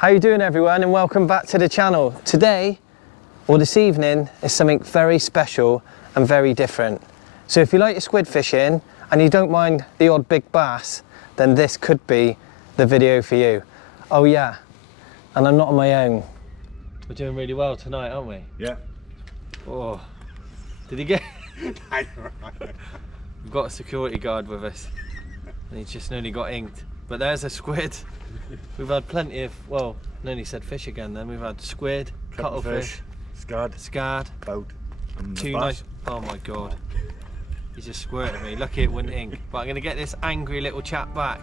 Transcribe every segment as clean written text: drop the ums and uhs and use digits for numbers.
How you doing everyone, and welcome back to the channel. Today, or this evening, is something very special and very different. So if you like your squid fishing and you don't mind the odd big bass, then this could be the video for you. Oh yeah, and I'm not on my own. We're doing really well tonight, aren't we? Yeah. Oh, did he get? We've got a security guard with us and he's just nearly got inked. But there's a squid. We've had plenty of, well, nearly said fish again then. We've had squid, cuttlefish, scad, boat, and two nice, oh my god. He just squirted me, lucky it wouldn't ink. But I'm gonna get this angry little chap back.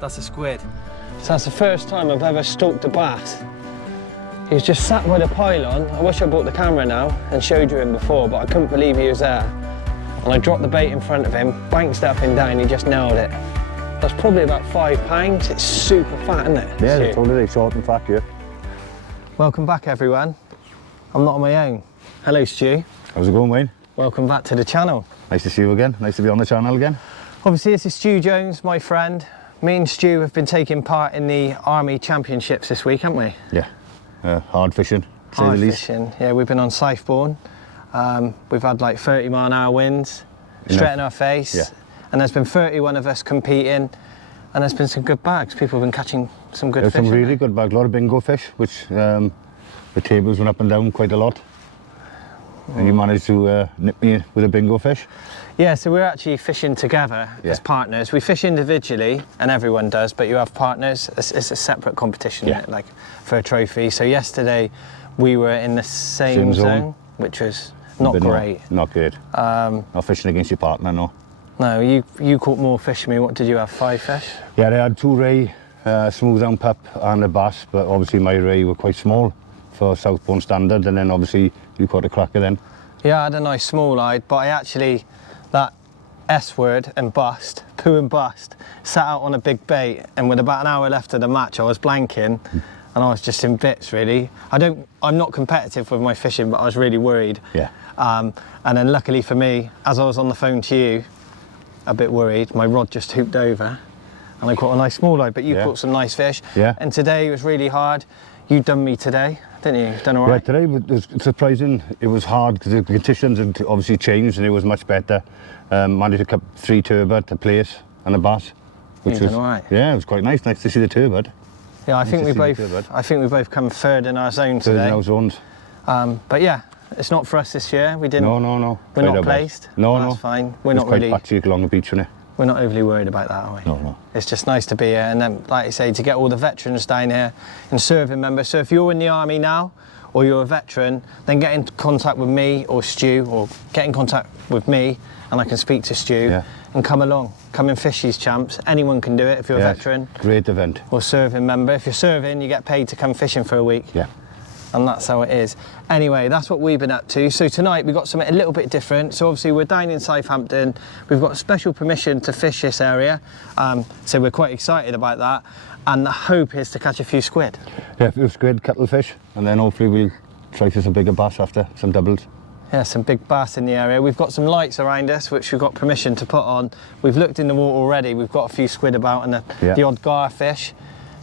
That's a squid. So that's the first time I've ever stalked a bass. He was just sat by the pylon. I wish I brought the camera now and showed you him before, but I couldn't believe he was there. And I dropped the bait in front of him, banked up and down, he just nailed it. That's probably about 5 pounds. It's super fat, isn't it? Yeah, totally short and fat, yeah. Welcome back, everyone. I'm not on my own. Hello, Stu. How's it going, Wayne? Welcome back to the channel. Nice to see you again. Nice to be on the channel again. Obviously, this is Stu Jones, my friend. Me and Stu have been taking part in the Army Championships this week, haven't we? Yeah. Hard fishing, to say Hard the least. fishing. Yeah, we've been on Southbourne. We've had like 30-mile-an-hour winds straight in our face. Yeah. And there's been 31 of us competing, and there's been some good bags. People have been catching some good fish. Some really good bags, a lot of bingo fish, which the tables went up and down quite a lot. And you managed to nip me with a bingo fish. Yeah, so we're actually fishing together as partners. We fish individually, and everyone does, but you have partners. It's a separate competition, like for a trophy. So yesterday we were in the same zone, which was not great. Not good. Not fishing against your partner, no. No, you caught more fish than me. What did you have, 5 fish? Yeah, they had 2 ray, smooth down pup and a bass, but obviously my ray were quite small for Southbourne standard, and then obviously you caught a cracker then. Yeah, I had a nice small eyed, but I actually, that S word and bust, poo and bust, sat out on a big bait, and with about an hour left of the match I was blanking and I was just in bits really. I'm not competitive with my fishing, but I was really worried. Yeah. And then luckily for me, as I was on the phone to you, a bit worried, my rod just hooped over and I caught a nice small eye, but you caught some nice fish. Yeah. And today was really hard. You done me today, didn't you? You've done all right. Yeah, today was surprising. It was hard because the conditions had obviously changed and it was much better. Managed to cut 3 turbot, a place and a bass, which was all right. Yeah, it was quite nice. Nice to see the turbot. Yeah, I think we both come third in our zone today. Third in our zones. But yeah, it's not for us this year. We didn't. No. We're not placed. No. That's fine. We're not really. Quite patchy along the beach, wasn't it? We're not overly worried about that, are we? No. It's just nice to be here, and then, like I say, to get all the veterans down here and serving members. So if you're in the army now, or you're a veteran, then get in contact with me or Stu, or get in contact with me, and I can speak to Stu and come along. Come and fish these champs. Anyone can do it if you're a veteran. Great event. Or serving member. If you're serving, you get paid to come fishing for a week. Yeah. And that's how it is. Anyway, that's what we've been up to. So tonight we've got something a little bit different. So obviously we're down in Southampton. We've got special permission to fish this area. So we're quite excited about that. And the hope is to catch a few squid. Yeah, a few squid, cuttlefish, and then hopefully we'll try for some bigger bass after, some doubles. Yeah, some big bass in the area. We've got some lights around us, which we've got permission to put on. We've looked in the water already. We've got a few squid about and the odd garfish.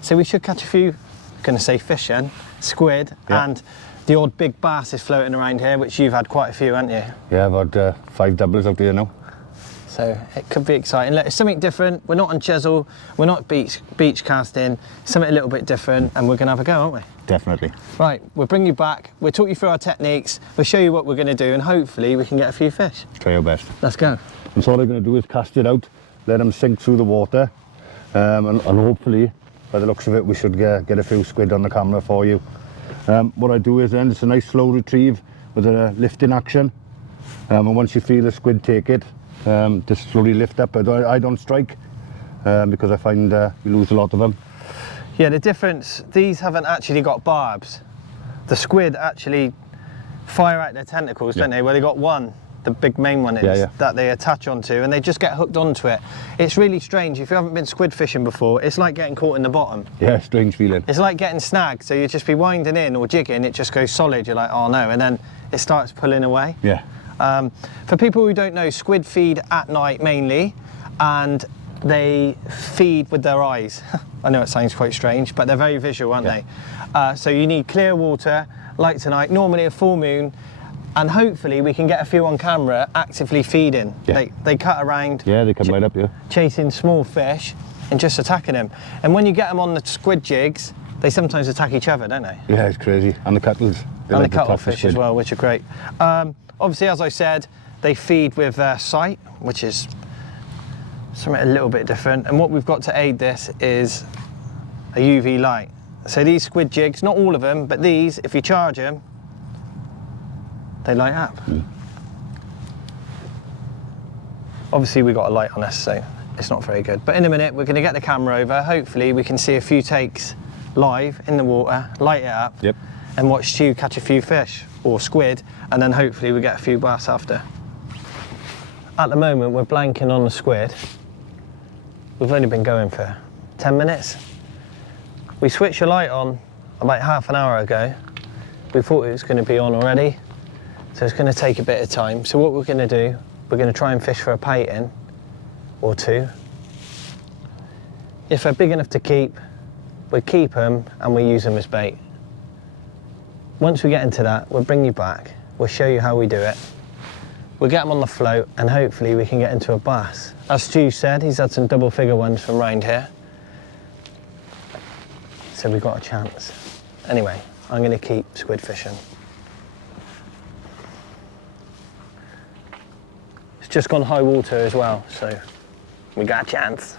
So we should catch a few, I'm gonna say fish then, squid, and the odd big bass is floating around here, which you've had quite a few, haven't you? Yeah, I've had 5 doubles out here now. So it could be exciting. Look, it's something different. We're not on chisel, we're not beach casting, something a little bit different, and we're gonna have a go, aren't we? Definitely. Right, we'll bring you back, we'll talk you through our techniques, we'll show you what we're gonna do, and hopefully we can get a few fish. Try our best. Let's go. And so all I'm gonna do is cast it out, let them sink through the water, and hopefully, by the looks of it, we should get a few squid on the camera for you. What I do is then, it's a nice slow retrieve with a lifting action. And once you feel the squid take it, just slowly lift up. I don't strike because I find you lose a lot of them. Yeah, the difference, these haven't actually got barbs. The squid actually fire out their tentacles, don't they? Where they got one, the big main one is, that they attach onto, and they just get hooked onto it. It's really strange. If you haven't been squid fishing before, it's like getting caught in the bottom. Yeah, strange feeling. It's like getting snagged, so you just be winding in or jigging, it just goes solid, you're like, oh no, and then it starts pulling away. Yeah. For people who don't know, squid feed at night mainly, and they feed with their eyes. I know it sounds quite strange, but they're very visual, aren't they? So you need clear water, like tonight, normally a full moon, and hopefully we can get a few on camera actively feeding. Yeah. They cut around. Yeah, they come right up, yeah. Chasing small fish and just attacking them. And when you get them on the squid jigs, they sometimes attack each other, don't they? Yeah, it's crazy. And the cuttles. And the cuttle fish as well, which are great. Obviously, as I said, they feed with sight, which is something a little bit different. And what we've got to aid this is a UV light. So these squid jigs, not all of them, but these, if you charge them, they light up. Obviously, we've got a light on us, so it's not very good. But in a minute, we're going to get the camera over. Hopefully, we can see a few takes live in the water, light it up, and watch Stu catch a few fish or squid, and then hopefully we get a few bass after. At the moment, we're blanking on the squid. We've only been going for 10 minutes. We switched the light on about half an hour ago. We thought it was going to be on already, so it's going to take a bit of time. So what we're going to do, we're going to try and fish for a painting or two. If they're big enough to keep, we keep them and we use them as bait. Once we get into that, we'll bring you back, we'll show you how we do it. We'll get them on the float and hopefully we can get into a bass. As Stu said, he's had some double figure ones from round here. So we've got a chance. Anyway, I'm going to keep squid fishing. It's just gone high water as well, so we got a chance.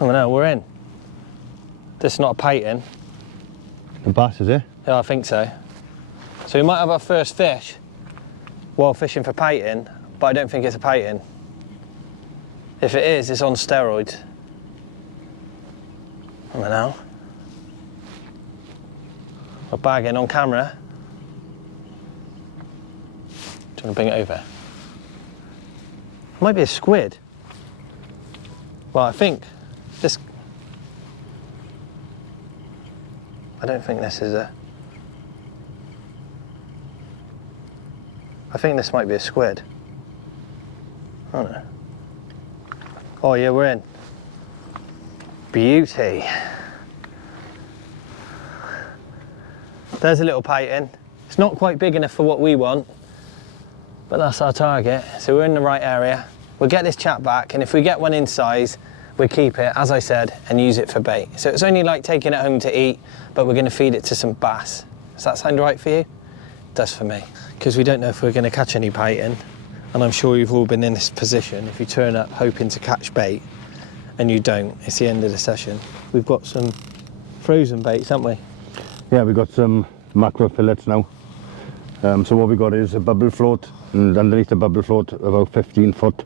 Oh no, we're in. This is not a painting. A bass, is it? Yeah, I think so. So we might have our first fish while fishing for painting, but I don't think it's a painting. If it is, it's on steroids. I don't know. We're bagging on camera. Do you want to bring it over? It might be a squid. Well, I think this... I don't think this is a... I think this might be a squid. I don't know. Oh yeah, we're in. Beauty. There's a little painting. It's not quite big enough for what we want, but that's our target. So we're in the right area. We'll get this chat back, and if we get one in size, we'll keep it, as I said, and use it for bait. So it's only like taking it home to eat, but we're going to feed it to some bass. Does that sound right for you? It does for me. Because we don't know if we're going to catch any painting, and I'm sure you've all been in this position. If you turn up hoping to catch bait, and you don't, it's the end of the session. We've got some frozen baits, haven't we? Yeah, we've got some mackerel fillets now. So what we've got is a bubble float, and underneath the bubble float, about 15 foot,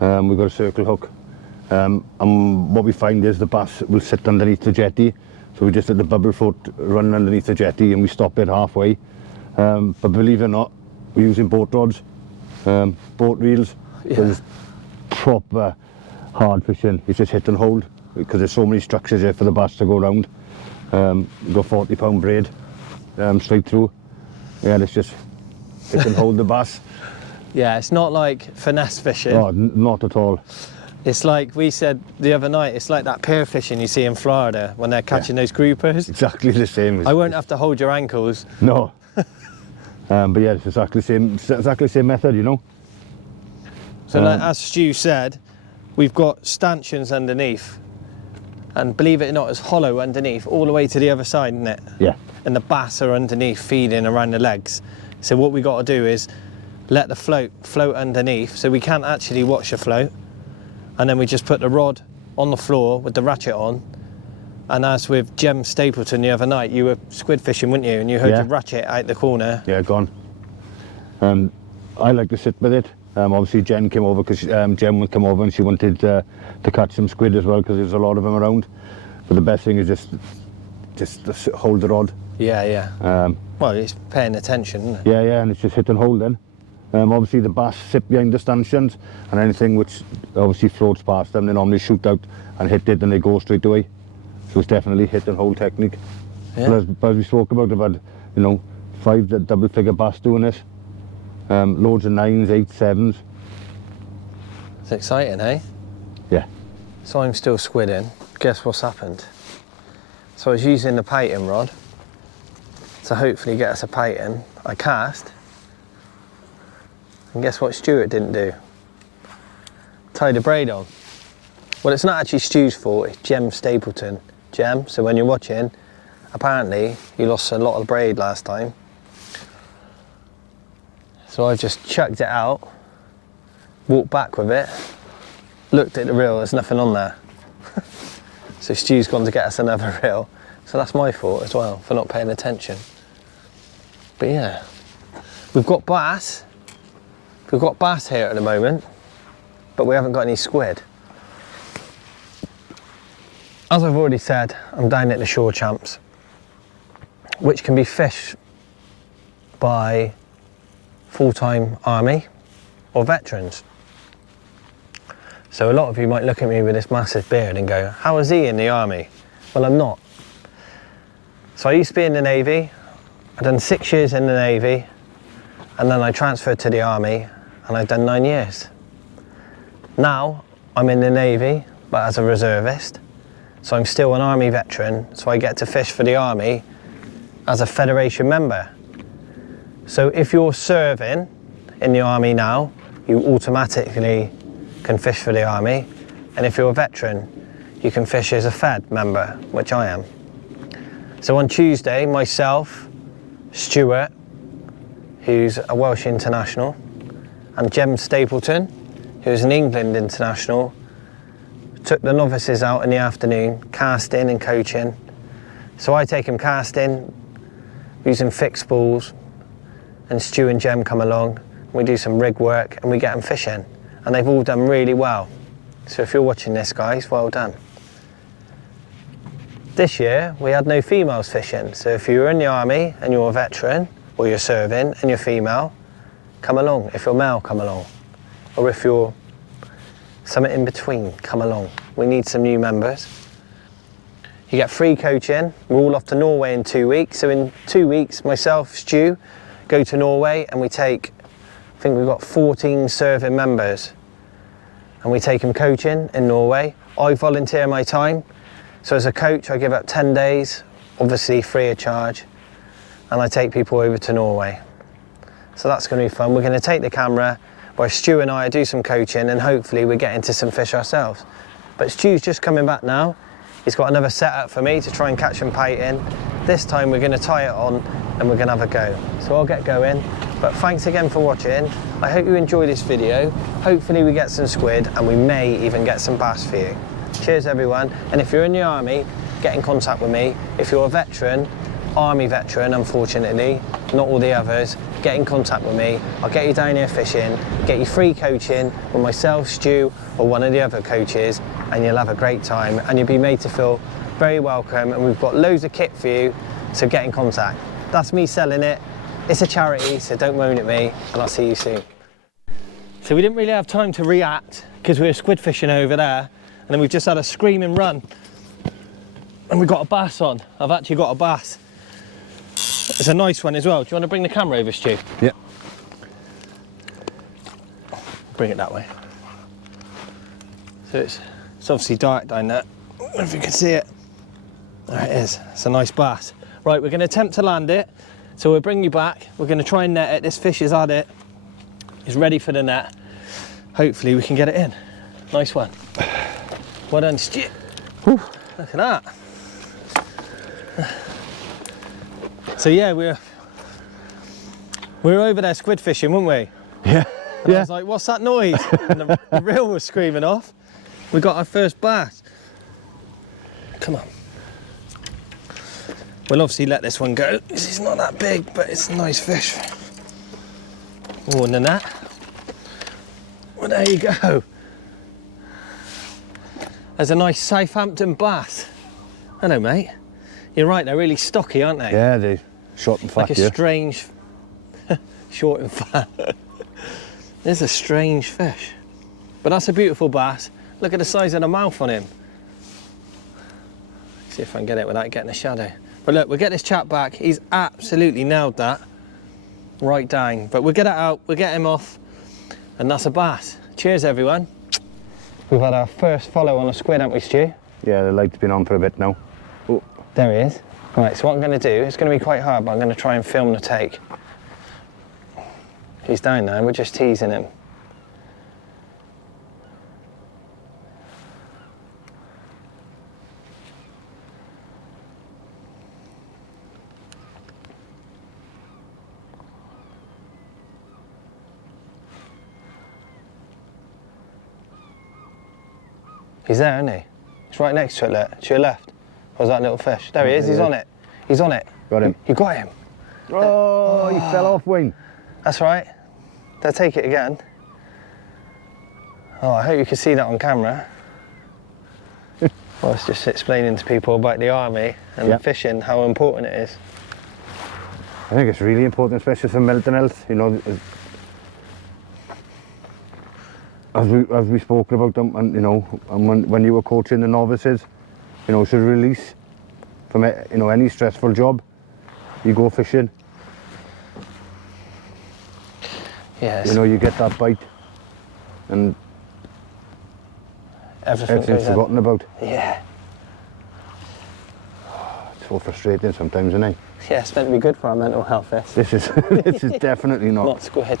we've got a circle hook. And what we find is the bass will sit underneath the jetty, so we just let the bubble float run underneath the jetty and we stop it halfway. But believe it or not, we're using boat rods, boat reels. Yeah. So it's proper hard fishing. It's just hit and hold because there's so many structures here for the bass to go around. We've got 40-pound braid straight through. Yeah, it's just hit and hold the bass. Yeah, it's not like finesse fishing. Oh, not at all. It's like we said the other night, it's like that pier fishing you see in Florida when they're catching those groupers. Exactly the same. I won't have to hold your ankles. No. But yeah, it's exactly the same method, you know. So like, as Stu said, we've got stanchions underneath, and believe it or not, it's hollow underneath all the way to the other side, isn't it? Yeah. And the bass are underneath feeding around the legs. So what we got to do is let the float underneath, so we can't actually watch the float, and then we just put the rod on the floor with the ratchet on. And as with Jem Stapleton the other night, you were squid fishing, weren't you? And you heard your ratchet out the corner. Yeah, gone. I like to sit with it. Obviously Jen came over because Jen would come over and she wanted to catch some squid as well because there's a lot of them around. But the best thing is just hold the rod. Yeah, yeah. Well, it's paying attention, isn't it? Yeah, yeah, and it's just hit and hold then. Obviously the bass sit behind the stanchions, and anything which obviously floats past them, they normally shoot out and hit it and they go straight away. So it's definitely hit and hold technique. Yeah. But as we spoke about, I've had, you know, 5 double figure bass doing this. Loads of 9s, 8s, 7s. It's exciting, eh? Yeah. So I'm still squidding. Guess what's happened? So I was using the painting rod to hopefully get us a painting. I cast, and guess what Stuart didn't do? Tied the braid on. Well, it's not actually Stu's fault, it's Jem Stapleton. Jem, so when you're watching, apparently you lost a lot of braid last time. So I've just chucked it out, walked back with it, looked at the reel, there's nothing on there. So Stu's gone to get us another reel. So that's my fault as well, for not paying attention. But yeah, we've got bass. We've got bass here at the moment, but we haven't got any squid. As I've already said, I'm down at the Shore Champs, which can be fished by full-time army or veterans. So a lot of you might look at me with this massive beard and go, how is he in the army? Well, I'm not. So I used to be in the Navy. I've done 6 years in the Navy, and then I transferred to the army, and I've done 9 years. Now I'm in the Navy, but as a reservist. So I'm still an army veteran, so I get to fish for the army as a federation member. So if you're serving in the army now, you automatically can fish for the army, and if you're a veteran, you can fish as a Fed member, which I am. So on Tuesday, myself, Stuart, who's a Welsh international, and Jem Stapleton, who's an England international, took the novices out in the afternoon, casting and coaching. So I take them casting, using fixed spools, and Stu and Jem come along, we do some rig work, and we get them fishing. And they've all done really well. So if you're watching this, guys, well done. This year, we had no females fishing. So if you're in the army and you're a veteran, or you're serving and you're female, come along. If you're male, come along. Or if you're something in between, come along. We need some new members. You get free coaching. We're all off to Norway in 2 weeks. So in 2 weeks, myself, Stu, go to Norway, and we take, I think we've got 14 serving members, and we take them coaching in Norway. I volunteer my time. So as a coach, I give up 10 days, obviously free of charge, and I take people over to Norway. So that's going to be fun. We're going to take the camera, while Stu and I do some coaching, and hopefully we get into some fish ourselves. But Stu's just coming back now. He's got another setup for me to try and catch and bait in. This time we're going to tie it on and we're going to have a go. So I'll get going. But thanks again for watching. I hope you enjoy this video. Hopefully we get some squid, and we may even get some bass for you. Cheers everyone. And if you're in the army, get in contact with me. If you're a veteran, army veteran, unfortunately, not all the others, get in contact with me. I'll get you down here fishing, get you free coaching with myself, Stu, or one of the other coaches, and you'll have a great time, and you'll be made to feel very welcome, and we've got loads of kit for you, so get in contact. That's me selling it. It's a charity, so don't moan at me, and I'll see you soon. So we didn't really have time to react because we were squid fishing over there, and then we've just had a screaming run, and we got a bass on. I've actually got a bass. It's a nice one as well. Do you want to bring the camera over, Stu? Yeah. Bring it that way. So it's obviously dark down there. I don't know if you can see it. There it is. It's a nice bass. Right, we're going to attempt to land it. So we'll bring you back. We're going to try and net it. This fish is at it. It's ready for the net. Hopefully we can get it in. Nice one. Well done, Stu. Look at that. So yeah, we were over there squid fishing, weren't we? Yeah. And I was like, what's that noise? And the reel was screaming off. We got our first bass. Come on. We'll obviously let this one go. It's not that big, but it's a nice fish. More than that. Well, there you go. There's a nice Southampton bass. Hello, mate. You're right, they're really stocky, aren't they? Yeah, they're short and fat. Like a strange, short and fat. There's a strange fish. But that's a beautiful bass. Look at the size of the mouth on him. See if I can get it without getting a shadow. But look, we'll get this chap back. He's absolutely nailed that. right down. But we'll get it out, we'll get him off, and that's a bass. Cheers, everyone. We've had our first follow on a squid, haven't we, Stu? Yeah, the light's been on for a bit now. Oh. There he is. Right, so what I'm going to do, it's going to be quite hard, but I'm going to try and film the take. He's down there, we're just teasing him. He's there, isn't he? He's right next to it, look, to your left. Where's that little fish? There he is, he's on it. He's on it. Got him. You got him. Oh, he fell off, Wayne. That's right. They'll take it again. Oh, I hope you can see that on camera. Well, it's just explaining to people about the army and fishing, how important it is. I think it's really important, especially for mental health, you know. As we spoke about them, and you know, and when you were coaching the novices, you know, it's a release from you know, any stressful job. You go fishing. Yes. You know, you get that bite, and everything's forgotten about. Yeah. It's so frustrating sometimes, isn't it? Yeah, it's meant to be good for our mental health, this. This is this is definitely not. Not squid.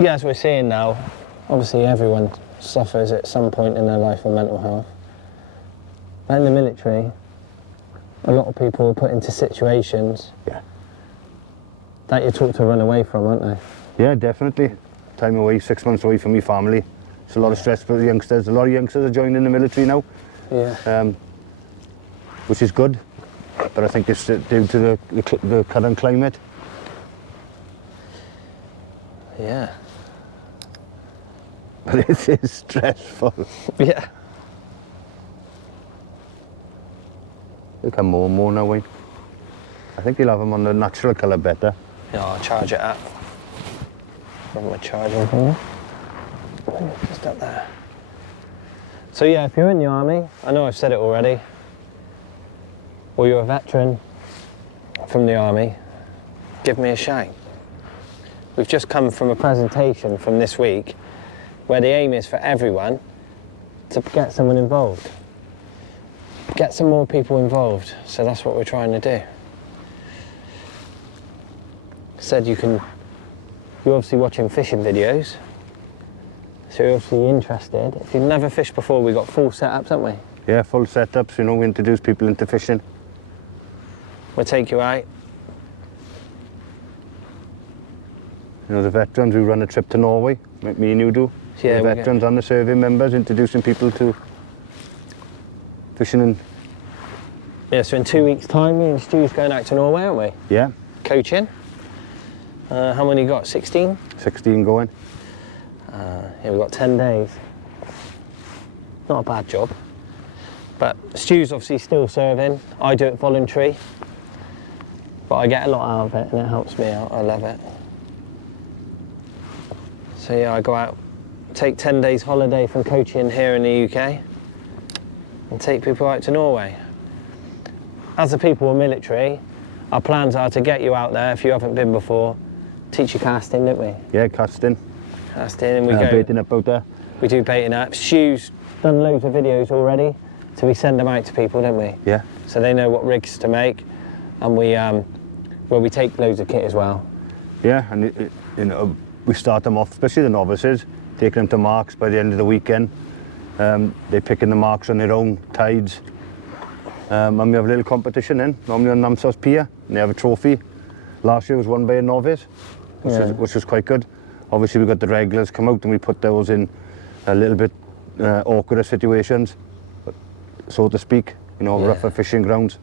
Yeah, as we're seeing now, obviously everyone suffers at some point in their life from mental health. But in the military, a lot of people are put into situations that you're taught to run away from, aren't they? Yeah, definitely. Time away, 6 months away from my family. It's a lot of stress for the youngsters. A lot of youngsters are joining the military now. Yeah. Which is good, but I think it's due to the current climate. Yeah. But it is stressful. Yeah. They'll come more and more now, Wayne. I think you'll have them on the natural colour better. Yeah, I'll charge it up. From my charging thing. Just up there. So yeah, if you're in the army, I know I've said it already, or you're a veteran from the army, give me a shout. We've just come from a presentation from this week where the aim is for everyone to get someone involved. Get some more people involved, so that's what we're trying to do. Said you're obviously watching fishing videos, so you're obviously interested. If you've never fished before, we've got full setups, haven't we? Yeah, full setups, you know, we introduce people into fishing. We'll take you out. You know, the veterans who run a trip to Norway, like me and you do. Yeah, the veterans and the serving members, introducing people to fishing and... Yeah, so in 2 weeks' time, me and Stu's going out to Norway, aren't we? Yeah. Coaching. How many you got, 16? 16 going. Yeah, we've got 10 days. Not a bad job. But Stu's obviously still serving. I do it voluntary. But I get a lot out of it and it helps me out. I love it. So yeah, I go out, take 10 days holiday from coaching here in the UK and take people out to Norway. As the people in military, our plans are to get you out there if you haven't been before, teach you casting, don't we? Yeah, casting. Casting, and we go... baiting up out there. We do baiting up. Stu's done loads of videos already, so we send them out to people, don't we? Yeah. So they know what rigs to make, and we take loads of kit as well. Yeah, and you know, we start them off, especially the novices, taking them to marks by the end of the weekend. They're picking the marks on their own tides. And we have a little competition then, normally on Namsos Pier, and they have a trophy. Last year was won by a novice, which was quite good. Obviously we got the regulars come out and we put those in a little bit awkward situations, so to speak, you know, rougher fishing grounds.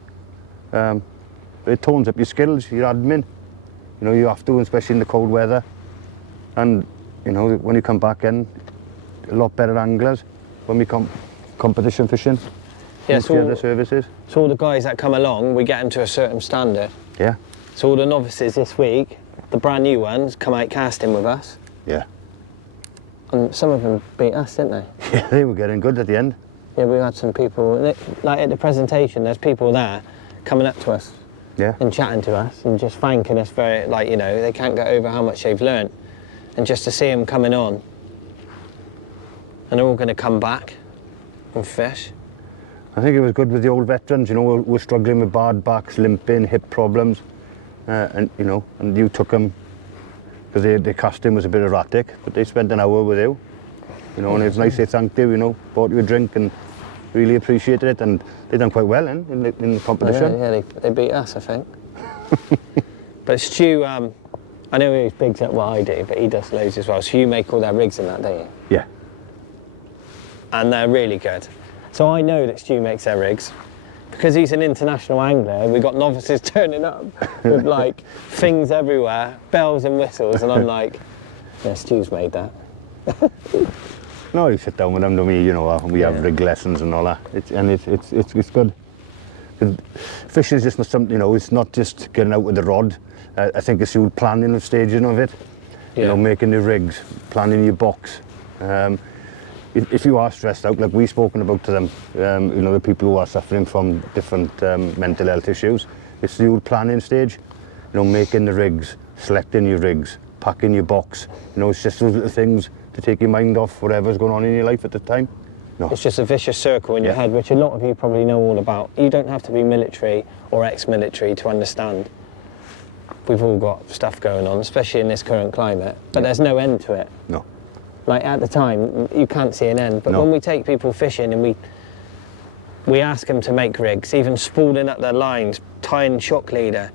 It tones up your skills, your admin. You know, you have to, especially in the cold weather. And, you know, when you come back in, a lot better anglers when we come competition fishing. Yeah, so other services. So all the guys that come along, we get them to a certain standard. Yeah. So all the novices this week, the brand new ones, come out casting with us. Yeah. And some of them beat us, didn't they? Yeah, they were getting good at the end. Yeah, we had some people, like at the presentation, there's people there coming up to us Yeah. and chatting to us and just thanking us for it. Like, you know, they can't get over how much they've learnt. And just to see them coming on, and they're all going to come back and fish. I think it was good with the old veterans, you know, we're struggling with bad backs, limping, hip problems, and you know, and you took them because their casting was a bit erratic, but they spent an hour with you, you know, and it's nice they thanked you, you know, bought you a drink and really appreciated it, and they done quite well in the competition. Yeah, they beat us, I think. But Stu, I know he's bigs at what I do, but he does loads as well. So you make all their rigs in that, don't you? Yeah. And they're really good. So I know that Stu makes their rigs. Because he's an international angler, we've got novices turning up with like things everywhere, bells and whistles, and I'm like, yeah, Stu's made that. No, you sit down with them to me, you know, and we have rig lessons and all that. It's good. Fishing is just not something, you know, it's not just getting out with the rod. I think it's your planning and staging of it. You know, making the rigs, planning your box. If you are stressed out, like we've spoken about to them, you know, the people who are suffering from different mental health issues, it's the old planning stage. You know, making the rigs, selecting your rigs, packing your box. You know, it's just those little things to take your mind off whatever's going on in your life at the time. No. It's just a vicious circle in your head, which a lot of you probably know all about. You don't have to be military or ex-military to understand. We've all got stuff going on, especially in this current climate, but there's no end to it. No. Like at the time, you can't see an end, but when we take people fishing and we ask them to make rigs, even spooling up their lines, tying shock leader,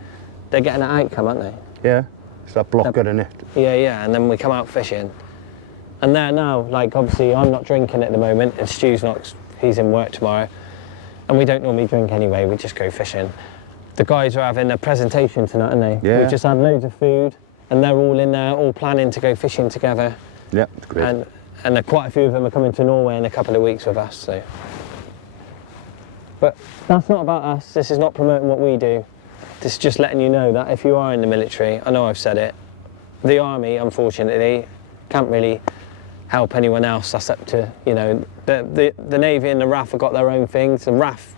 they're getting an outcome, aren't they? Yeah, it's that blocker in it. Yeah, and then we come out fishing. And there now, like obviously I'm not drinking at the moment, and Stu's not, he's in work tomorrow, and we don't normally drink anyway, we just go fishing. The guys are having a presentation tonight, aren't they? Yeah. We've just had loads of food, and they're all in there, all planning to go fishing together. Yeah, it's great. And quite a few of them are coming to Norway in a couple of weeks with us, so. But that's not about us, this is not promoting what we do. This is just letting you know that if you are in the military, I know I've said it, the army, unfortunately, can't really help anyone else. That's up to, you know, the Navy and the RAF have got their own things. The RAF,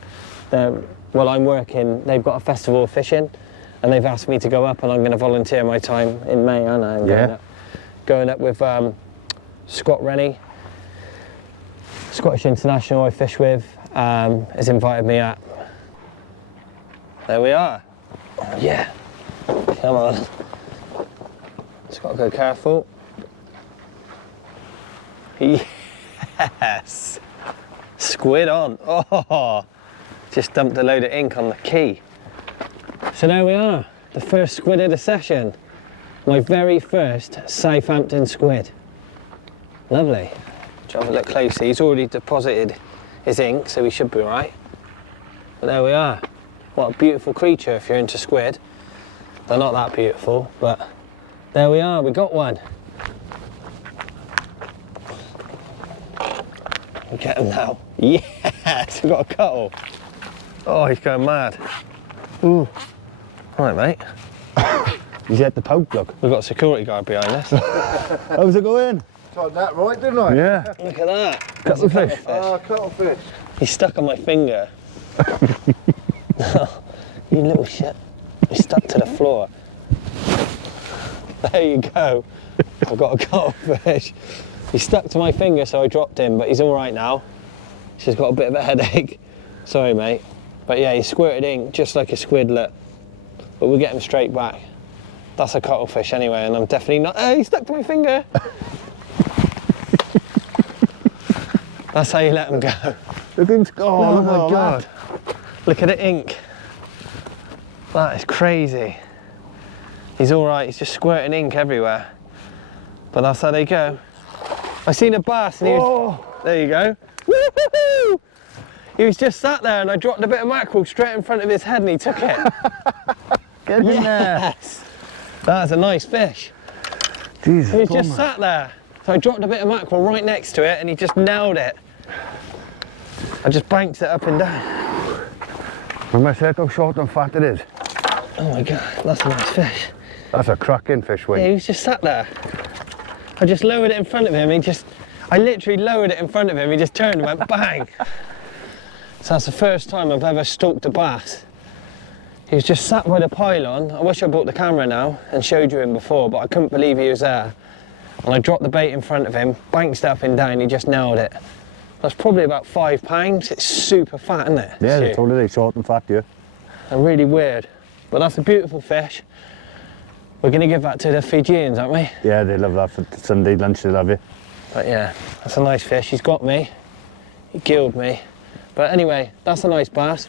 well, I'm working, they've got a festival of fishing, and they've asked me to go up, and I'm going to volunteer my time in May, aren't I? Going up with Scott Rennie, Scottish International I fish with, has invited me up. There we are. Yeah. Come on. Just got to go careful. Yes! Squid on. Oh! Just dumped a load of ink on the key. So there we are, the first squid of the session. My very first Southampton squid. Lovely. Let's have a look closely. He's already deposited his ink, so we should be all right. But there we are. What a beautiful creature if you're into squid. They're not that beautiful, but there we are, we got one. We'll get him now. Yes, we've got a cuttle. Oh, he's going mad. Ooh. All right, mate. He's at the poke, look. We've got a security guard behind us. How's it going? Got that right, didn't I? Yeah. Look at that. Cuttlefish. Cuttlefish. He's stuck on my finger. You little shit. He's stuck to the floor. There you go. I've got a cuttlefish. He's stuck to my finger, so I dropped him, but he's all right now. He's just got a bit of a headache. Sorry, mate. But yeah, he squirted ink just like a squid, look. But we'll get him straight back. That's a cuttlefish anyway, and I'm definitely not. Oh, he's stuck to my finger. That's how you let him go. Look at him. Oh my God. Look at the ink. That is crazy. He's all right, he's just squirting ink everywhere. But that's how they go. I seen a bass and he was, there you go. Woo-hoo-hoo! He was just sat there and I dropped a bit of mackerel straight in front of his head and he took it. Get in there. Yes! That's a nice fish. Jesus, He was just sat there. So I dropped a bit of mackerel right next to it and he just nailed it. I just banked it up and down. Remember I said how short and fat it is? Oh my God, that's a nice fish. That's a cracking fish, Wayne. Yeah, he was just sat there. I just lowered it in front of him, I literally lowered it in front of him, he just turned and went bang. So that's the first time I've ever stalked a bass. He was just sat by the pylon. I wish I brought the camera now and showed you him before, but I couldn't believe he was there. And I dropped the bait in front of him, banked up and down, he just nailed it. That's probably about £5. It's super fat, isn't it? Yeah, they told you they're short and fat, yeah. And really weird. But that's a beautiful fish. We're going to give that to the Fijians, aren't we? Yeah, they love that for Sunday lunch, they love it. But yeah, that's a nice fish. He's got me. He killed me. But anyway, that's a nice bass.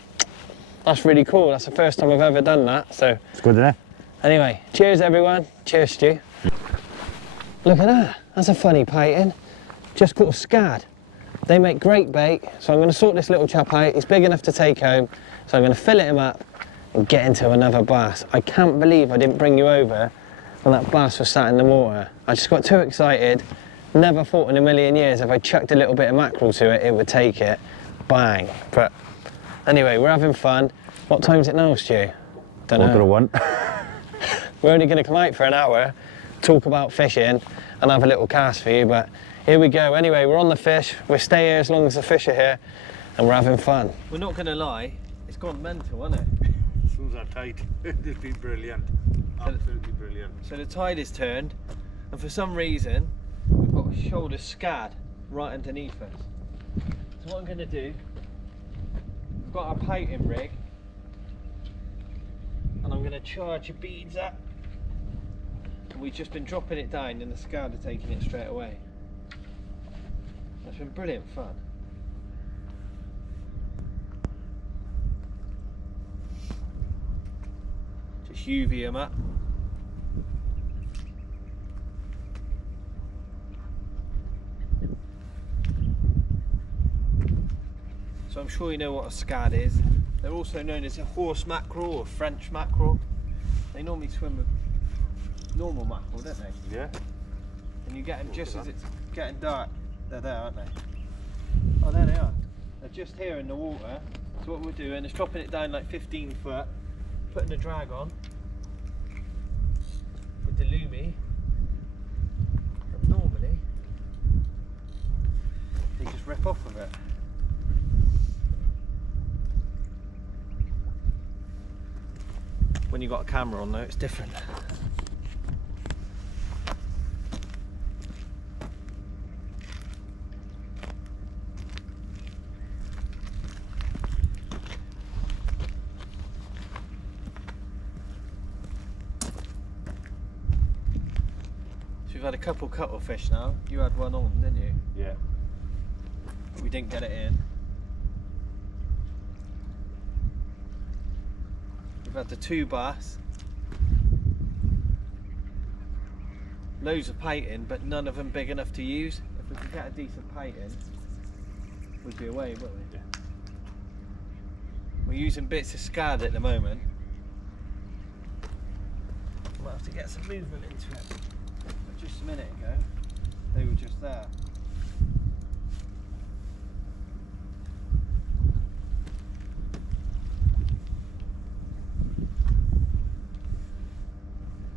That's really cool. That's the first time I've ever done that. So It's good, isn't it? anyway, cheers everyone. Cheers, Stu. Look at that. That's a funny painting. Just caught a Scad. They make great bait, so I'm going to sort this little chap out. He's big enough to take home, so I'm going to fillet him up and get into another bass. I can't believe I didn't bring you over when that bass was sat in the water. I just got too excited. Never thought in a million years if I chucked a little bit of mackerel to it, it would take it. Bang. But anyway, we're having fun. What time's it now, Stu? Don't know. 1:45. We're only going to come out for an hour, talk about fishing and have a little cast for you, but here we go. Anyway, we're on the fish. We'll stay here as long as the fish are here and we're having fun. We're not going to lie, it's gone mental, hasn't it? As soon as that tide, it's been brilliant. Absolutely brilliant. So the tide is turned and for some reason we've got a shoulder Scad right underneath us. So what I'm going to do, we've got our pouting rig and I'm going to charge your beads up. And we've just been dropping it down and the Scad are taking it straight away. That's been brilliant fun. Just UV them up. So I'm sure you know what a Scad is. They're also known as a horse mackerel or French mackerel. They normally swim with normal mackerel, don't they? Yeah. And you get them just as it's getting dark. They're there, aren't they? Oh, there they are. They're just here in the water. So what we're doing is dropping it down like 15 foot, putting the drag on with the loomy. And normally, they just rip off of it. When you've got a camera on though, it's different. We've had a couple cuttle fish now. You had one on, didn't you? Yeah. But we didn't get it in. We've had the 2 bass. Loads of painting, but none of them big enough to use. If we could get a decent painting, we'd be away, wouldn't we? Yeah. We're using bits of Scad at the moment. We'll have to get some movement into it. Just a minute ago, they were just there.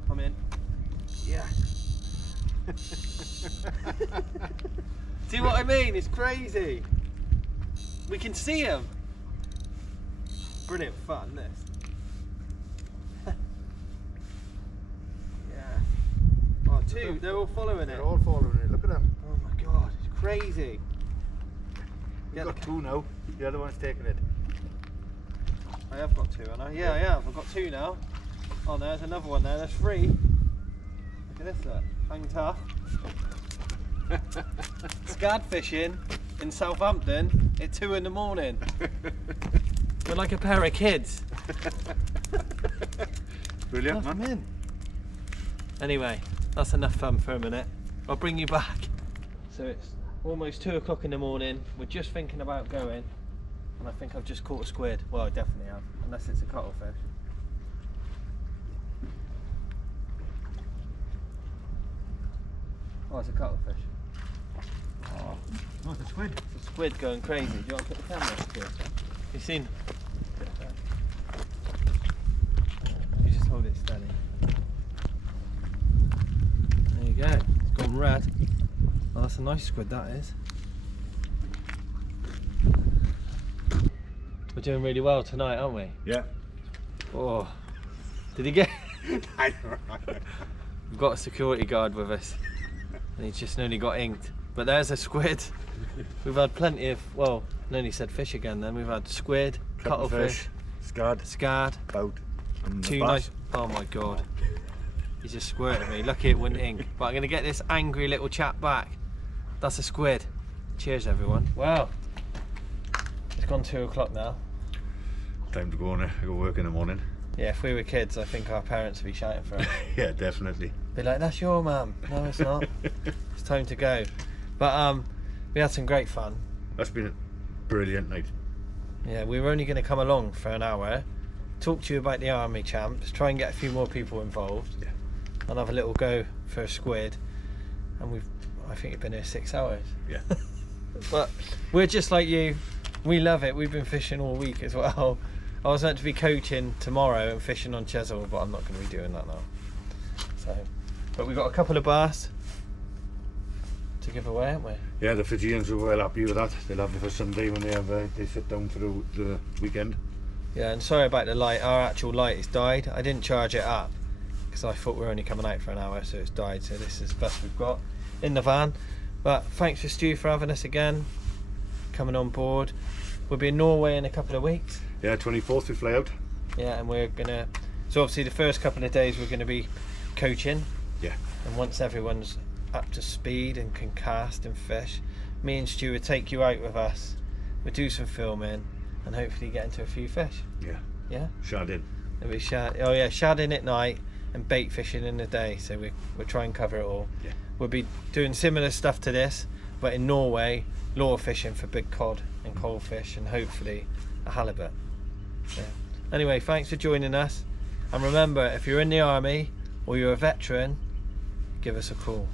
Come in. Yeah. See what I mean? It's crazy. We can see them. Brilliant fun, this. Two, they're all following it. They're all following it, look at them. Oh my god, it's crazy. You've got 2 now, the other one's taking it. I have got 2, haven't I? Yeah, I have. I've got 2 now. Oh, there's another one there. There's 3. Look at this, look. Hang tough. Scad fishing in Southampton at 2 in the morning. We're like a pair of kids. Brilliant, I'm man. in. Anyway, that's enough fun for a minute. I'll bring you back. So it's almost 2 o'clock in the morning. We're just thinking about going, and I think I've just caught a squid. Well, I definitely have, unless it's a cuttlefish. Oh, it's a cuttlefish. Oh, it's a squid. It's a squid going crazy. Do you want to put the camera up here? You seen? You just hold it steady. There you go. It's gone red. Oh, that's a nice squid, that is. We're doing really well tonight, aren't we? Yeah. Oh, did he get? We've got a security guard with us, and he's just nearly got inked. But there's a squid. We've had plenty of, well, nearly said fish again then. We've had squid, cuttlefish, scad, boat, and two nice. Oh my god, he just squirted me. Lucky it wouldn't ink. But I'm gonna get this angry little chap back. That's a squid. Cheers, everyone. Wow, it's gone 2 o'clock now. Time to go on. I go work in the morning. Yeah, if we were kids, I think our parents would be shouting for us. Yeah, definitely. Be like, that's your mum. No, it's not. It's time to go. But we had some great fun. That's been a brilliant night. Yeah, we were only going to come along for an hour, talk to you about the army champs, try and get a few more people involved, Yeah. and have a little go for a squid. And I think we've been here 6 hours. Yeah. But we're just like you. We love it. We've been fishing all week as well. I was meant to be coaching tomorrow and fishing on Chisel, but I'm not going to be doing that now. So, but we've got a couple of bass to give away, haven't we? Yeah, the Fijians were well happy with that. They'll have it for Sunday when they sit down for the weekend. Yeah, and sorry about the light. Our actual light has died. I didn't charge it up because I thought we were only coming out for an hour, so it's died. So this is the best we've got in the van. But thanks to Stu for having us again, coming on board. We'll be in Norway in a couple of weeks. Yeah, 24th we fly out. Yeah, and we're gonna. So obviously the first couple of days we're gonna be coaching. Yeah. And once everyone's up to speed and can cast and fish, me and Stu will take you out with us. We'll do some filming and hopefully get into a few fish. Yeah. Yeah. Shadding. It'll be shadding at night and bait fishing in the day. So we'll try and cover it all. Yeah. We'll be doing similar stuff to this, but in Norway, lure fishing for big cod and coalfish and hopefully a halibut. Yeah. Anyway, thanks for joining us. And remember, if you're in the army or you're a veteran, give us a call.